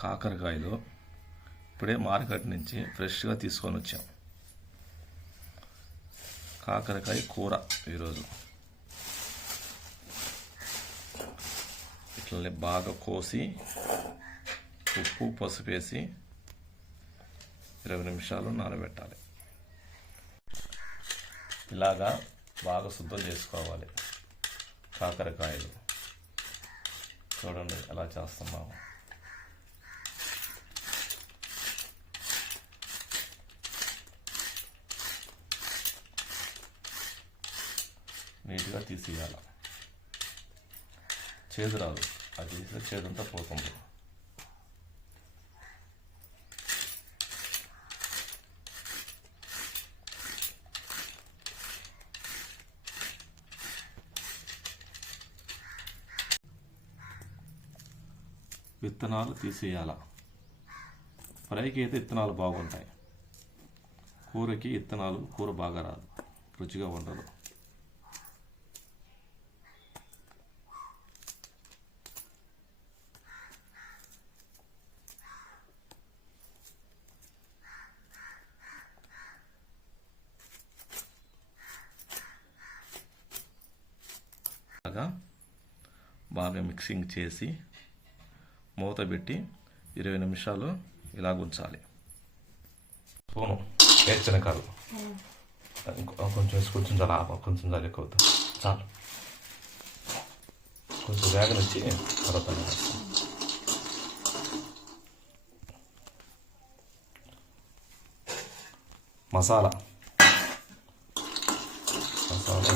కాకరకాయలు ఇప్పుడే మార్కెట్ నుంచి ఫ్రెష్గా తీసుకొని వచ్చాం. కాకరకాయ కూర ఈరోజు. ఇట్లనే బాగా కోసి ఉప్పు పసుపు వేసి 20 నిమిషాలు నానబెట్టాలి. ఇలాగా బాగా శుద్ధం చేసుకోవాలి కాకరకాయలు. చూడండి ఎలా చేస్తున్నాము. నీట్గా తీసేయాలి. చేదు రాదు, అది తీస్తే చేదంతా పోతుంది. విత్తనాలు తీసేయాల. ఫ్రైకి అయితే విత్తనాలు బాగుంటాయి, కూరకి విత్తనాలు కూర బాగా రాదు, రుచిగా ఉండదు. బాగా మిక్సింగ్ చేసి మూత పెట్టి 20 నిమిషాలు ఇలా ఉంచాలి. స్పూను వేరుశనగకాయలు కొంచెం వేసి కొంచెం చాలా కొంచెం చాలా ఎక్కువ చాలు. కొంచెం వేగనిచ్చి తర్వాత మసాలా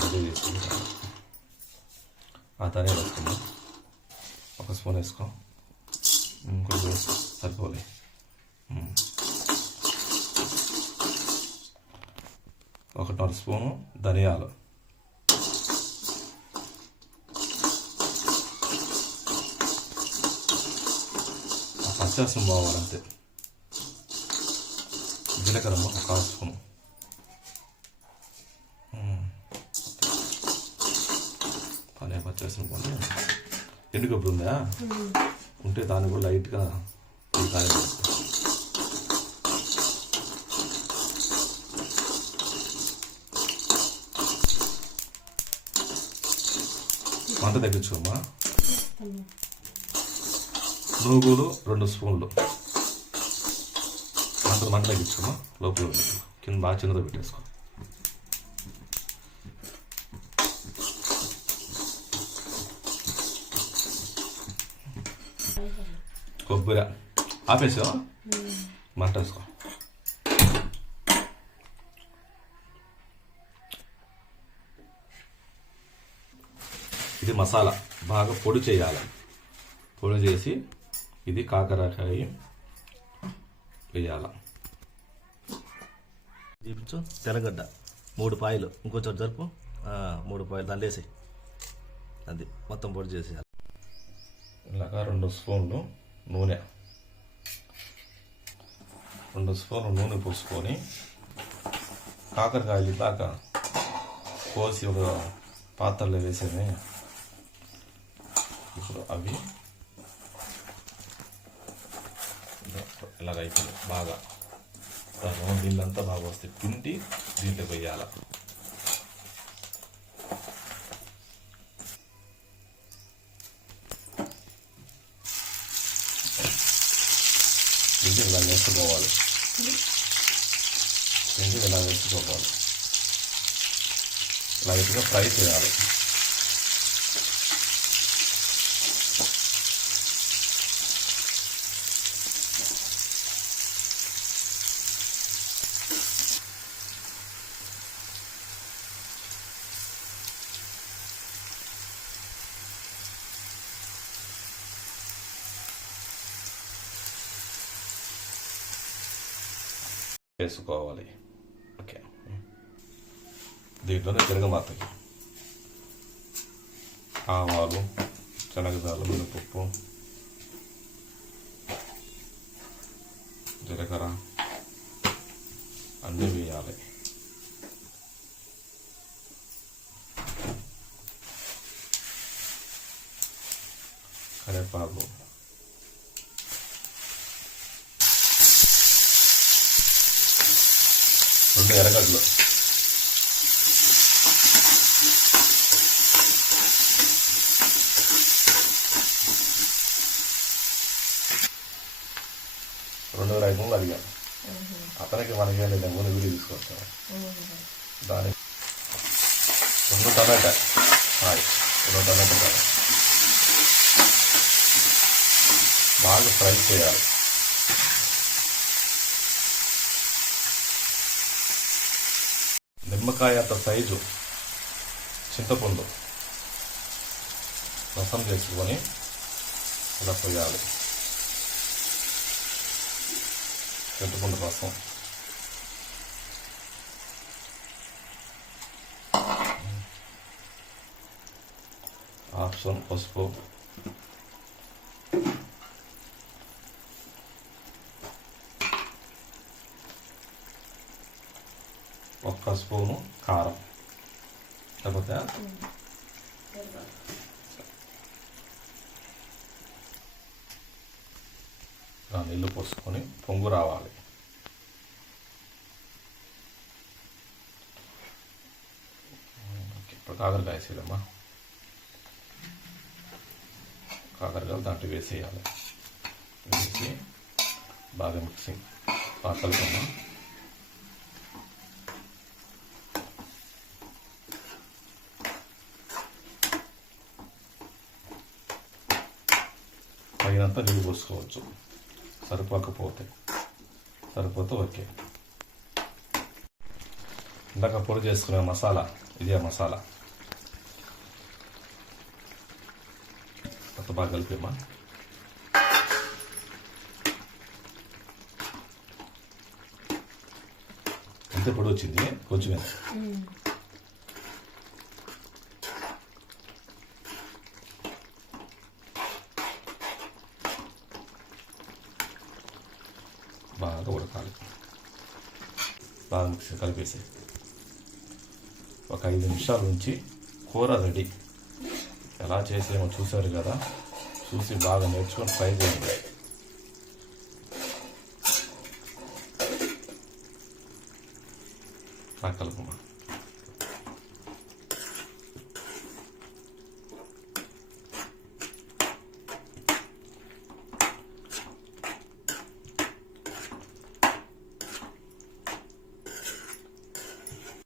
రెడీ చేసుకుంటాం. ఆ ధనియా వేసుకుందాం. 1 స్పూన్ వేసుకో, ఇంకొంచెం వేసుకో, సరిపోలే. 1.5 స్పూను ధనియాలు, పచ్చాసం బావాలంతే. జీలకర్ర 1 స్పూను, పచ్చాసం బాగుంది. ఎండుకప్పుడు ఉందా ఉంటే దాన్ని కూడా లైట్గా మంట తగ్గించుకోమ్మా. నువ్వులు 2 స్పూన్లు, మంట తగ్గించుకోమ్మా. లోపల కింద బాగా చిన్నగా పెట్టేసుకో. కొబ్బరి ఆపేసా, మంట వేసుకో. ఇది మసాలా బాగా పొడి చేయాలి. పొడి చేసి ఇది కాకరకాయ వేయాల. చూపించు. తెల్లగడ్డ 3 పాయలు, ఇంకొంచెం జరుపు. 3 పాయలు దాన్ని వేసి అది మొత్తం పొడి చేసేయాలి. ఇలాగా 2 స్పూన్లు నూనె, 2 స్పూన్లు నూనె పోసుకొని కాకరకాయలు దాకా కోసి ఒక పాత్రలో వేసేది. ఇప్పుడు అవి ఇలాగ అయిపోయింది. బాగా నీళ్ళంతా బాగా వస్తే పిండి దీంట్లో వేయాలి. పిండి ఇలా వేసుకోవాలి. పిండి ఇలా వేసుకోవాలి. లైట్గా ఫ్రై చేయాలి. వేసుకోవాలి. ఓకే, దీంట్లోనే తిరగమాతకి ఆవాలు, శనగదాలు, మినపప్పు, జీలకర్ర అన్నీ వేయాలి. కరివేపాకు, 2 ఎర్రగడ్డలు, రెండు 5 మూలు అడిగాను అతనికి, మనకి ఏం లేదు ముందు వీడియో తీసుకొస్తాను. దాని 2 టమాటా, 2 టమాటా బాగా ఫ్రై చేయాలి. నిమ్మకాయ అంత సైజు చింతపండు రసం చేసుకొని ఇలా పోయాలి. చింతపండు రసం, ఆప్షన్ పసుపు, ఒక్క స్పూను కారం, లేకపోతే నీళ్ళు పోసుకొని పొంగు రావాలి. ఇప్పుడు కాకరకాయ వేసేయాలమ్మా. కాకరకాయలు దాంట్లో వేసేయాలి. వేసి బాగా మిక్సింగ్ బాగా కలుపుతామా. తగినంత నీళ్ళు పోసుకోవచ్చు, సరిపోతే ఓకే. ఇందాక పొడి చేసుకునే మసాలా, ఇదే మసాలా అంత బాగా కలిపేమా. ఎంత పొడి వచ్చింది, కొంచెమే. బాగా ఉడకాలి. బాగా మిక్సీ కలిపేసి ఒక 5 నిమిషాల నుంచి కూర రెడీ. ఎలా చేసేమో చూసారు కదా, చూసి బాగా నేర్చుకొని ట్రై చేయండి. కలుపుమా.